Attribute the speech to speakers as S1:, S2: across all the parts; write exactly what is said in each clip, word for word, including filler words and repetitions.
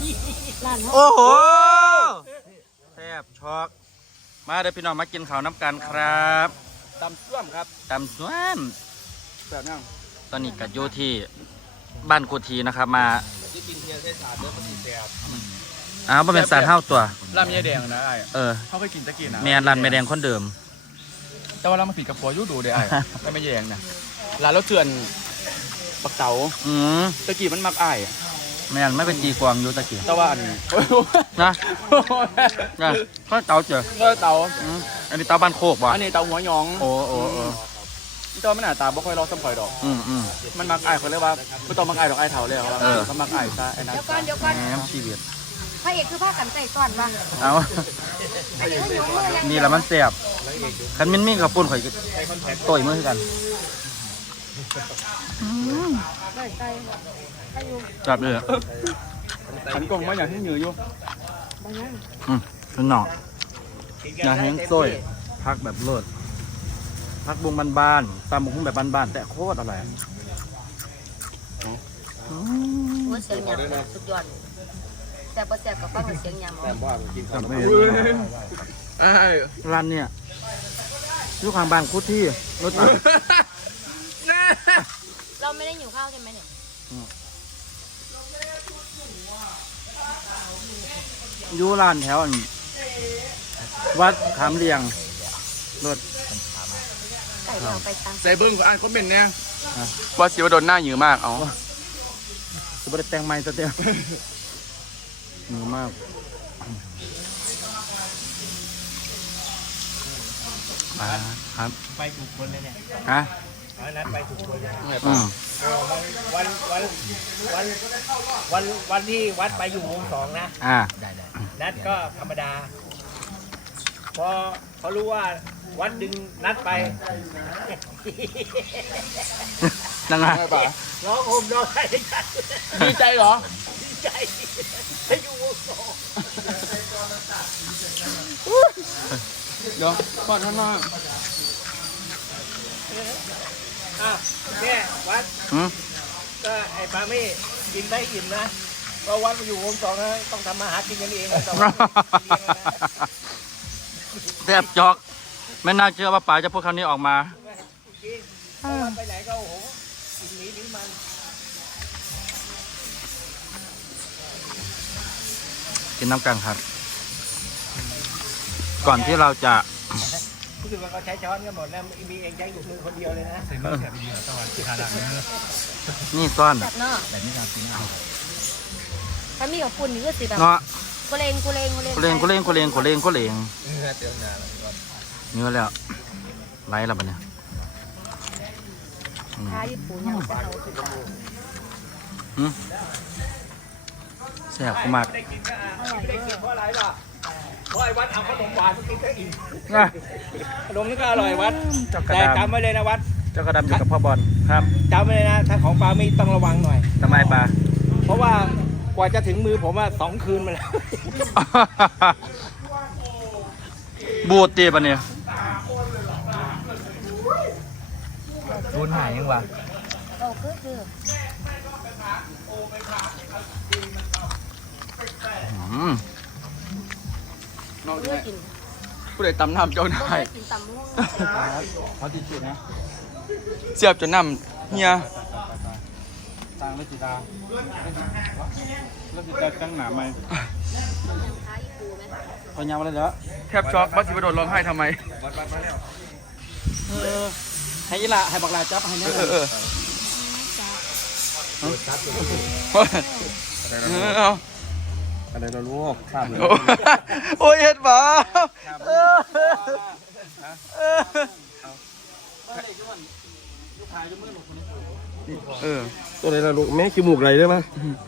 S1: โอ้โหแซ่บช็อกมาเดี๋ยวพี่น้องมากินข้าวน้ำกันครับตำส้วมครับตำส้วมแบบนั้นตอนนี้กับโยที่บ้านกูทีนะครับมาที่กินเทียนใช้สารเนื้อปฏิเสธอ้าวมันเป็นสารเท่าตัวลำไยแดงนะไอ้เออเขาเคยกินตะกี้นะแม่ลำไยแดงคนเดิมแต่ว่าเรามาผิดกับปัวยุดูเด้ไอ้ไม่ไม่แยงนะร้านเราเตือนปักเต๋าอืมตะกี้มันมักไอ้แม่ไม่เป็นจีกวางอยู่ตะกี้แต่ว่าอันนี้นะนะก็เต๋าเจอก็เต๋าอันนี้เต๋าบ้านโคกวะอันนี้เต๋าหัวหยองโอ้โอ้โอ้ที่ตอนมันหน้าตาบ่ค่อยรอสัมผัสดอกอืมอืมมันมักไอ้เขาเรียกว่าไม่ต้องมักไอ้ดอกไอ้เถาเลยเขาเขามักไอ้ซะไอ้นั่นเดี๋ยวก่อนเดี๋ยวก่อนแหมชีวิตพระเอกคือพ่อกันใจก่อนวะเอานี่แหละมันแซ่บคันมินมิ่งกับปุ่นข่อยต่อยมือกันจับเลยขันกงมาอย่างที่เหนืออยู่อืมเป็นหนอกอย่างแห้งโซ่พักแบบเลิศพักบุงบ้านๆตามบุงแบบบ้านๆแต่โคตรอร่อย
S2: เสียงยำสุดยอดแต่พอแซ่บกับฟังเสียงยำ
S1: ร้านเนี่ยลูกข้างบ้านคุดที่รถ
S2: เราไม่ได้หิวข้าวใช่ไหมเนี่ย
S1: ยูร้านแถววัดขามเรียงรถ
S2: ไก่เราไปตัง
S3: ใส่เบิ้งก็อ่านคอมเมนต์เนี่ยว่าสิวดนหน้าหยือมากเอา
S1: จะไม่ได้แต่งไม้ซะเดียวหนือมากครับ
S4: ไปถูกคนเลยเนี่ย
S1: ฮะ
S4: นัดไปถูกคนเลย
S1: อืม
S4: วันวันวันวันวันที่วัดไปอยู่วงสองนะ
S1: อ่า
S4: นัดก็ธรรมดาพอเขารู้ว่าวัดดึงนัดไป
S1: นั่งไง
S4: ร้องโฮมร้องไห้
S3: ดีใจเหรอ
S4: ดีใจไปอยู่วงสอง
S3: เดี๋ยวก่อนท่านว่า
S4: อ้าวเนี่ยวัดก็ไอ้ปาไม่กินได้อิ่มนะเพราะวัดมาอยู่วงสองนะต้องทำมาหากินกันเองนะต้อง
S1: แทบจอกไม่น่าเชื่อว่าป๋าจะพูดคำนี้ออกมา
S4: ไปไหนก็โอ้โหกินนี้นี้มัน
S1: กินน้ำกันครับก่อนที่เราจะ
S4: รู้สึกว่าเขาใช้ช้อนกันหมดแล้วมีเองใช้อยู่มือคนเดียวเลยนะใส่มือแบบนี้ตะวันขาดัง
S1: นี่ซ่อน
S2: แบบเนาะ
S4: แบบนี้การกินเอา
S2: ถ้ามีกับปุ่นนี่ก็สิแบบ
S1: เนาะ
S2: กุเลงกุเลงกุเลง
S1: กุเลงกุเลงกุเลงกุเลงกุเลงเนื้อแล้วไรแล้วปะเนี่ย
S2: ท้าญี่ปุ่นยังจะเอาสุด
S1: อืมแซ่บมาก
S4: ได้กินก็ไม่ได้กินเพราะอะไรป่ะเพราะไอ้วัดเอาขนมหวานมากินก็อิ่มขนมนี่ก็อร่อยวัดแต่จำไว้เลยนะวัด
S1: เจ้ากระดำอยู่กับพ่อบอลครับ
S4: จำไว้เลยนะถ้าของปลาไม่ต้องระวังหน่อย
S1: ทำไมปลา
S4: เพราะว่ากว่าจะถึงมือผมว่าสองคืนมาแล้ว
S1: บูดตีปะเนี่ย
S4: รุนหายยังวะ
S2: เราคือคือ
S1: อืม
S3: น้องเนี่ยผู้ใดตำน้ำเจ้าหน้าย
S1: เขาติดจุดนะ
S3: เสียบจนน้ำเฮีย
S1: ตังเลจิตาเลจิตาตั้งหนาไหมพอยาวมาเลยเหรอ
S3: แทบช็อกว่าสิวดนร้องไห้ทำไม
S1: เออให้ยีละให้บักลาจับให้เนี่ย
S3: เออเออเอา
S1: อะไรเราลูกข้ามเลย
S3: โอ้ยเห็ดบ้าเออ
S1: ตัวไหนเราลูกแม่ขี้หมูกไรได้ไหม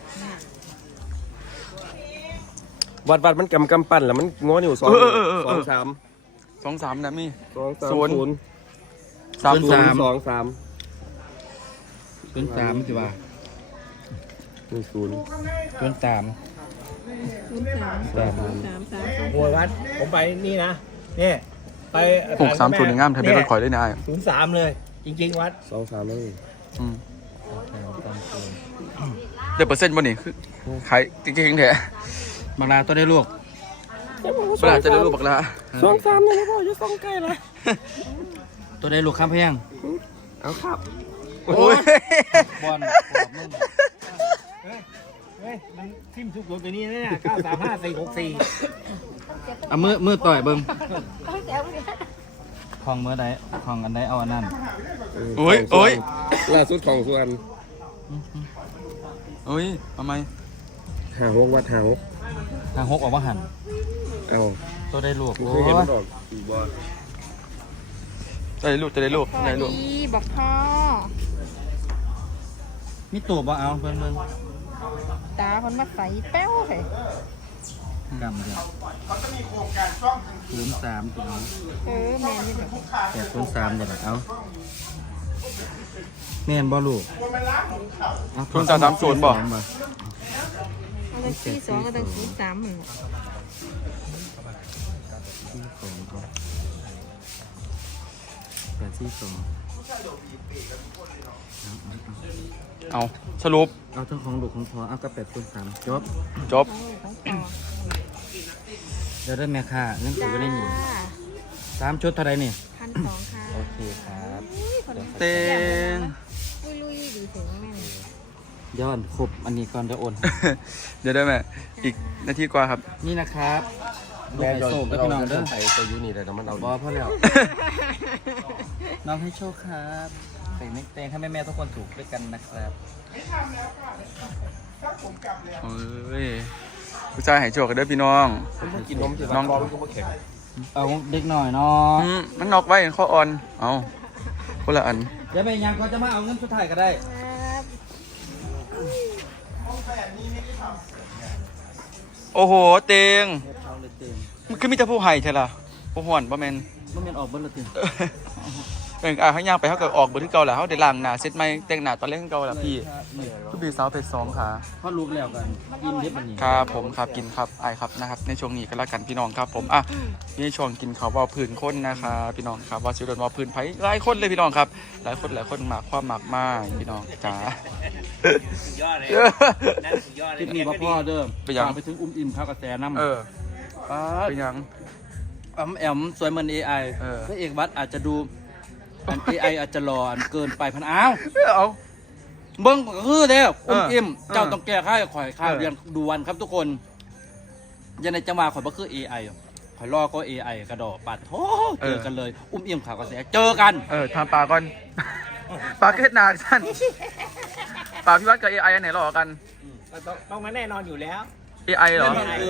S1: วัดวัดมันกำกำปั้นแล้วมันง้ออยู่สองสองสาม
S3: สองสามนะมี่
S1: สองสามศูนย์
S3: สาม
S1: สามสองสามเป็นสามสิว่าหนึ่งศูนย์เป็นสาม
S2: สามสามสาม
S4: โวยวัดผมไปนี่นะนี่ไป
S3: หกสามศูนย์งามทะเบียนรถข่อยได้นะ
S4: ศูนย์สามเลยจริงๆวัด
S1: สองสามเลย
S3: เดี๋ยวเปอร์เซ็นต์บ่นี่คือขายจริงๆเถอะ
S1: บักลาตัวได้ลูก
S3: เวลาจะได้รูปบักละ
S4: สองสามเลยนะพ่ออยู่สองไกลละ
S1: ตัวได้ลูกข้ามเพียง
S4: เอาครับ
S3: โอ้ย
S1: บอลมึง
S4: เฮ้ยเฮ้ยมันทิ่มทุกตัวตัวนี้นะเนี่ยเก้าสามห้าสี่หกสี่
S1: เอามือมือต่อยเบิ้ง
S2: ตั้งแต่วันนี้
S1: ของมือใดของอันใดเอาอันนั้น
S3: โอ้ยโอ้ย
S5: ล่าสุดของส่วน
S3: โอ้ยทำไม
S5: หาหกวัดหาหก
S1: ทางหกออกว่าหัน
S5: เอา
S1: ตัวได้ลูก
S5: กู
S1: โอ้
S5: เคยเห็น
S1: ย
S5: มันออกอีกบ่
S3: จะได้รูปจะได้รูปจะได้รูป
S2: บอกพ่อ
S1: มีตัวบ่เอาเพิ่นเบิ่ง
S2: ตาคนมาใส่แป้วเลย
S1: กำเดียวศูนย์สามตัวนี้
S2: เออแม่นี่เด็ก
S1: แปดศูนย์สามเดี๋ยวเอาแม่นบ่ลูก
S3: ทุนสามสามศูนย์บอก
S2: เอาตั้งที่สองก็ตั้งที่สามเหมือน
S1: แปดสี่สอง
S3: เอาสรุป
S1: เอาทั้งของลูกของพอเอาก็แปดศูนย์สามจบ
S3: จบ
S2: ของต่อ
S1: เดี๋ยวได้แม่ค่าเงินถือไว้ได้หนีสามชุดเท่าไรนี่
S2: พันสองค่ะ
S1: โอเคครับ
S3: เต็ง
S2: ลุยลุยดีถึงแม่
S1: ย้อนครบอันนี้ก่อนเดี๋ยวโอน
S3: เดี๋ยวได้ไหมอีกนาทีกว่าครับ
S1: นี่นะครับลูกไข่โศกแล้วพี่น้องเด้อ
S5: ไปไปยูนี่เลยแต่มันเอา
S1: บอพ่อแล้ว น้องให้โชคครับใส่เม็กแตงให้แม่ๆทุกคนถูกด้วยกันนะครับ
S3: โอ้ยผู้ชายหายโจกกันเด้อพี่น้อง
S5: กินนมจะ
S3: น้อง
S5: คอมันก็ไม่แข็ง
S1: เอาเด็กหน่อยเนาะ
S3: อืมมันนอกไว้ข้ออ่อน เอาคนละอัน
S1: เดี๋ยวไปยังเขาจะมาเอาเงินสุดท้ายก็ได้
S2: ครับ
S3: โอ้โห เตง
S1: เอาเลยเต็ม
S3: มันคือมีแต่ผู้ให้ใช่ล่ะผู้ห่วนบ่แม่น
S1: มันเป็นออกเบิ้ลเลยเต็ม
S3: เป็นอ่ะเขาย่างไปเขาก็ออกเบอร์ที่เก่าแหละเขาได้ล้างหน้าเซ็ตใหม่แต่งหน้าตอนแรกเก่าแหละพี่พี่บีสาวเพชรสองค่ะ
S1: พ่อลูกแล้วกันยิ้มเด็บมันนี่
S3: ครับผมครับกินครับไอายครับนะครับในช่วงนี้ก็แล้วกันพี่น้องครับผมอ่ะนี่ช่วงกินข้าวว่าพื้นคนนะคะพี่น้องครับว่าสิโดนว่าพื้นไผ่หลายคนเลยพี่น้องครับหลายคนหลายคนมากความมากมากพี่น้องจ๋า
S4: สุดยอดเลยนั่นสุดยอดเลย
S1: คลิปนี้พ่อพ่อเด้อ
S3: ไปยัง
S1: ฝากไปถึงอุ้มอิ่มข้าวกระแสน้ำ
S3: เออเป็นยัง
S1: อมแอมสวยเหมือน เอ ไอ
S3: เออ
S1: พระเอกวัดอาจจะดูอัน เอ ไอ อาจจะรออันเกินไปพันอ้าว
S3: เอา
S1: เบิ้งก็คือเด้ออุ้มอิ่ม
S3: เออ
S1: เจ้าต้องแก้ค่าข่อยค่า
S3: เออ
S1: เรียนด่วนครับทุกคนอยังในจังหวะข่อยบ่คือ เอ ไอ ข่อยรอก็ เอ ไอ กระดอกปัดโถเจอกันเลย อุ้มอิ่มข่าวกระแสเจอกัน
S3: เออทำปลาก่อนปลาเกล็ดหนาสั้นปลาพี่วัดกับเอไออันไหนหล่อกัน
S4: ต้องต้องมาแน่นอนอยู่แล้ว
S3: เอไอเหรอ
S1: แน่นอนเลย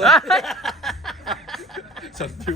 S3: สัตว์ผิว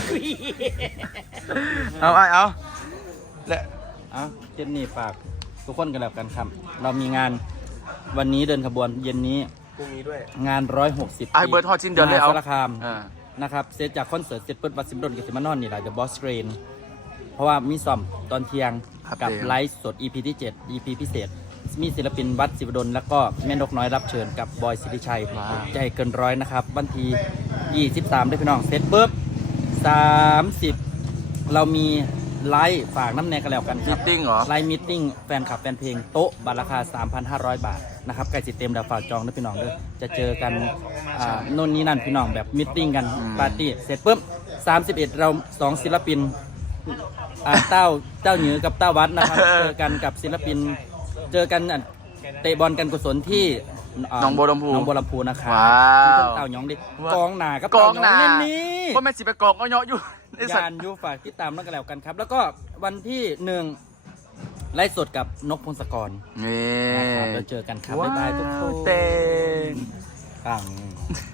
S3: เอาไอเอาและ
S1: เอาเจนนี่ฝากทุกคนกันแล้วกันครับ เรามีงานวันนี้เดินขบวนเย็นนี้
S5: พรุ่งนี้ด้วย
S1: งานร้อยหกสิบ
S3: ไอเบิร์ดทอดชิ้นเดือนเลยเอา
S1: สารคาม
S3: อ่า
S1: นะครับเซตจากคอนเสิร์ตเสร็จเปิดวัดสิบดลกับสิมานอนนี่แหละ The Boss Rain เพราะว่ามีซ้อมตอนเที่ยง
S3: ครับ
S1: กับ
S3: เดี๋ยว
S1: ไลฟ์สด อี พี ที่เจ็ด อี พี พิเศษ มีศิลปินวัดสิบดลแล้วก็แม่นกน้อยรับเชิญกับบอยสิริชัย
S3: ว้าว
S1: ใจเกินร้อยนะครับวันที่ยี่สิบสามด้วยพี่น้องเสร็จปุ๊บสามสิบเรามีไลฟ์ฝากน้ำแนงกันแล้วกันค
S3: มิ
S1: รับ
S3: ทติ้งเหรอ
S1: ไลฟ์มิทติ้งแฟนคลับแฟนเพลงโต๊ะบัตรราคา สามพันห้าร้อย บาทนะครับใกล้สิเต็มแล้วฝากจองด้วยพี่น้องด้วยจะเจอกันอ่าโน่นนี่นั่นพี่น้องแบบมิทติ้งกัน
S3: อืม
S1: ปาร์ตี้เสร็จปุ๊บสามสิบเอ็ดเราสองศิลปินอ่าเต้าเต้าเหนือกับเต้าวัดนะครับ เจอกันกับศิลปิน เจอกันอ่ะเตะบอลกันกุศลที่า
S3: หนองบัวลำพู
S1: หนองบัวลำพูนะครับ
S3: ว้าว
S1: มีทั้งเต่าหยองดิกองหนากับ
S3: ก
S1: เต่า
S3: อง
S1: หย
S3: ห
S1: อง
S3: นา
S1: เล่นนี้
S3: ก็แม่สิไปกองก็เยาะอยู่ไอ้สัต
S1: ยาน
S3: ว์
S1: ยูฝากติดตามแล้วกันแล้วกันครับ แล้วก็วันที่หนึ่งไลฟ์สดกับนกพงศกร
S3: นี่
S1: นะครับเราเจอกันครับบ๊ายบายทุกคน
S3: เต็ง
S1: ปัง